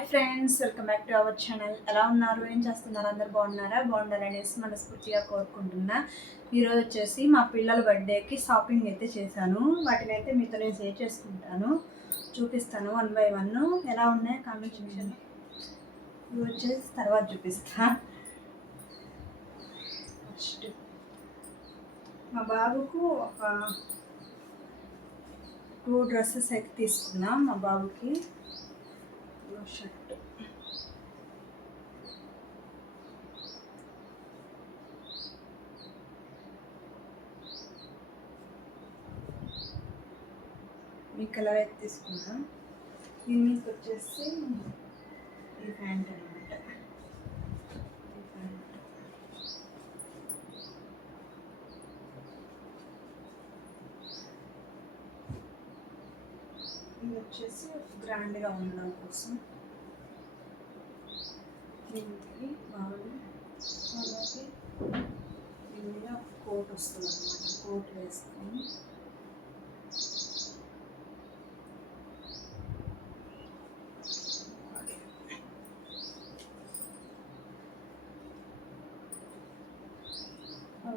Hi friends, welcome back to our channel. ఎలా ఉన్నారు, ఏం చేస్తున్నారు? అందరు బాగున్నారా? బాగుండాలనేసి మనస్ఫూర్తిగా కోరుకుంటున్నా. ఈరోజు వచ్చేసి మా పిల్లల బర్త్డేకి షాపింగ్ అయితే చేశాను. వాటిని అయితే మీతో నేను షేర్ చేసుకుంటాను, చూపిస్తాను వన్ బై వన్. ఎలా ఉన్నాయి కామెంట్ సెక్షన్ ఇవి వచ్చేసి తర్వాత చూపిస్తా. ఫస్ట్ మా బాబుకు ఒక 2 డ్రెస్సెస్ అయితే తీసుకున్నాం. మా బాబుకి షర్ట్, ఈ కలర్ అయితే తీసుకున్నాం. దీని మీద వచ్చేసి ఈ ప్యాంట్ అనమాట. ఈ ప్యాంట్ ఇది వచ్చేసి గ్రాండ్గా ఉండడం కోసం దీనికి బాగుంది. అలాగే దీని మీద కోట్ వస్తుంది అనమాట. కోట్ వేసుకొని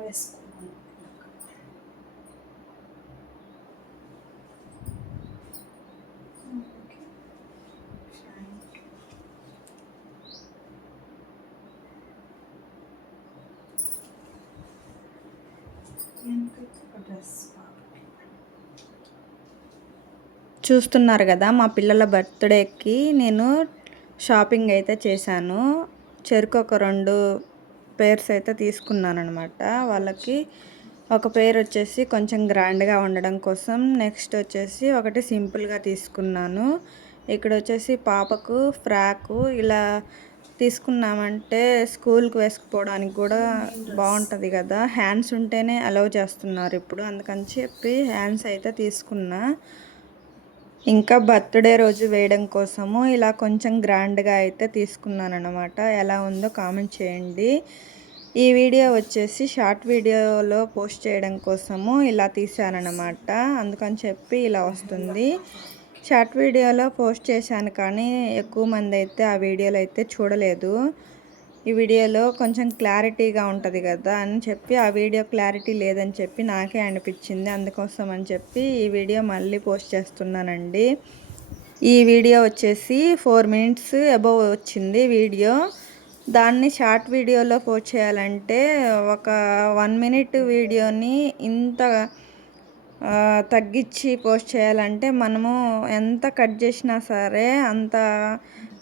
వేసుకున్నాను. చూస్తున్నారు కదా, మా పిల్లల బర్త్డేకి నేను షాపింగ్ అయితే చేశాను. చెరుకు ఒక 2 పేర్స్ అయితే తీసుకున్నాను అనమాట. వాళ్ళకి ఒక పేర్ వచ్చేసి కొంచెం గ్రాండ్గా ఉండడం కోసం, నెక్స్ట్ వచ్చేసి ఒకటి సింపుల్గా తీసుకున్నాను. ఇక్కడ వచ్చేసి పాపకు ఫ్రాకు ఇలా తీసుకున్నామంటే స్కూల్కి వేసుకుపోవడానికి కూడా బాగుంటుంది కదా. హ్యాండ్స్ ఉంటేనే అలౌ చేస్తున్నారు ఇప్పుడు, అందుకని చెప్పి హ్యాండ్స్ అయితే తీసుకున్నా. ఇంకా బర్త్డే రోజు వేయడం కోసము ఇలా కొంచెం గ్రాండ్గా అయితే తీసుకున్నాను అనమాట. ఎలా ఉందో కామెంట్ చేయండి. ఈ వీడియో వచ్చేసి షార్ట్ వీడియోలో పోస్ట్ చేయడం కోసము ఇలా తీసానమాట. అందుకని చెప్పి ఇలా వస్తుంది. షార్ట్ వీడియోలో పోస్ట్ చేశాను కానీ ఎక్కువ మంది అయితే ఆ వీడియోలో అయితే చూడలేదు. ఈ వీడియోలో కొంచెం క్లారిటీగా ఉంటుంది కదా అని చెప్పి, ఆ వీడియో క్లారిటీ లేదని చెప్పి నాకే అనిపించింది. అందుకోసం అని చెప్పి ఈ వీడియో మళ్ళీ పోస్ట్ చేస్తున్నానండి. ఈ వీడియో వచ్చేసి 4 మినిట్స్ అబవ్ వచ్చింది వీడియో. దాన్ని షార్ట్ వీడియోలో పోస్ట్ చేయాలంటే ఒక 1 మినిట్ వీడియోని ఇంత తగ్గించి పోస్ట్ చేయాలంటే మనము ఎంత కట్ చేసినా సరే అంత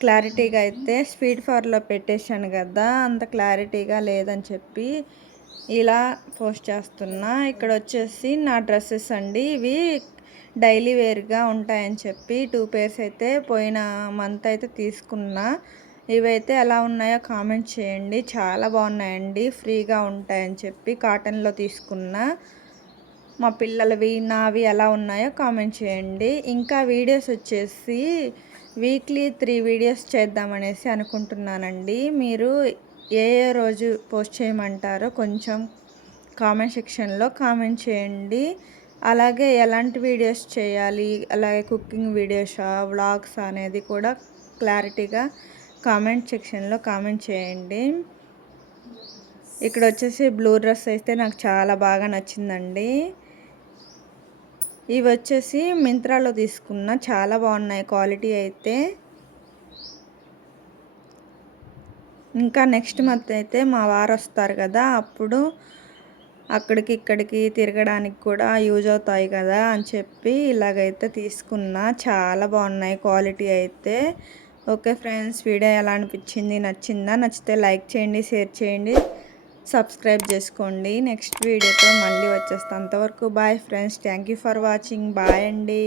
క్లారిటీగా అయితే స్పీడ్ ఫార్లో పెట్టేశాను కదా, అంత క్లారిటీగా లేదని చెప్పి ఇలా పోస్ట్ చేస్తున్నా. ఇక్కడ వచ్చేసి నా డ్రెస్సెస్ అండి. ఇవి డైలీ వేర్గా ఉంటాయని చెప్పి 2 పేర్స్ అయితే పోయిన మంత్ అయితే తీసుకున్నా. ఇవైతే ఎలా ఉన్నాయో కామెంట్ చేయండి. చాలా బాగున్నాయండి, ఫ్రీగా ఉంటాయని చెప్పి కాటన్లో తీసుకున్నా. మా పిల్లలవి నావి ఎలా ఉన్నాయో కామెంట్ చేయండి. ఇంకా వీడియోస్ వచ్చేసి వీక్లీ 3 వీడియోస్ చేద్దామనేసి అనుకుంటున్నానండి. మీరు ఏ రోజు పోస్ట్ చేయమంటారో కొంచెం కామెంట్ సెక్షన్లో కామెంట్ చేయండి. అలాగే ఎలాంటి వీడియోస్ చేయాలి, అలాగే కుకింగ్ వీడియోసా, వ్లాగ్స్ అనేది కూడా క్లారిటీగా కామెంట్ సెక్షన్లో కామెంట్ చేయండి. ఇక్కడ వచ్చేసి బ్లూ డ్రెస్ అయితే నాకు చాలా బాగా నచ్చిందండి. ఇవి వచ్చేసి మింత్రాలో తీసుకున్న, చాలా బాగున్నాయి క్వాలిటీ అయితే. ఇంకా నెక్స్ట్ మంత్ అయితే మా వారు వస్తారు కదా, అప్పుడు అక్కడికి ఇక్కడికి తిరగడానికి కూడా యూజ్ అవుతాయి కదా అని చెప్పి ఇలాగైతే తీసుకున్నా. చాలా బాగున్నాయి క్వాలిటీ అయితే. ఓకే ఫ్రెండ్స్, వీడియో ఎలా అనిపించింది, నచ్చిందా? నచ్చితే లైక్ చేయండి, షేర్ చేయండి, సబ్స్క్రైబ్ చేసుకోండి. నెక్స్ట్ వీడియోతో మళ్ళీ వచ్చేస్తాను. అంతవరకు bye friends, thank you for watching. Bye అండి.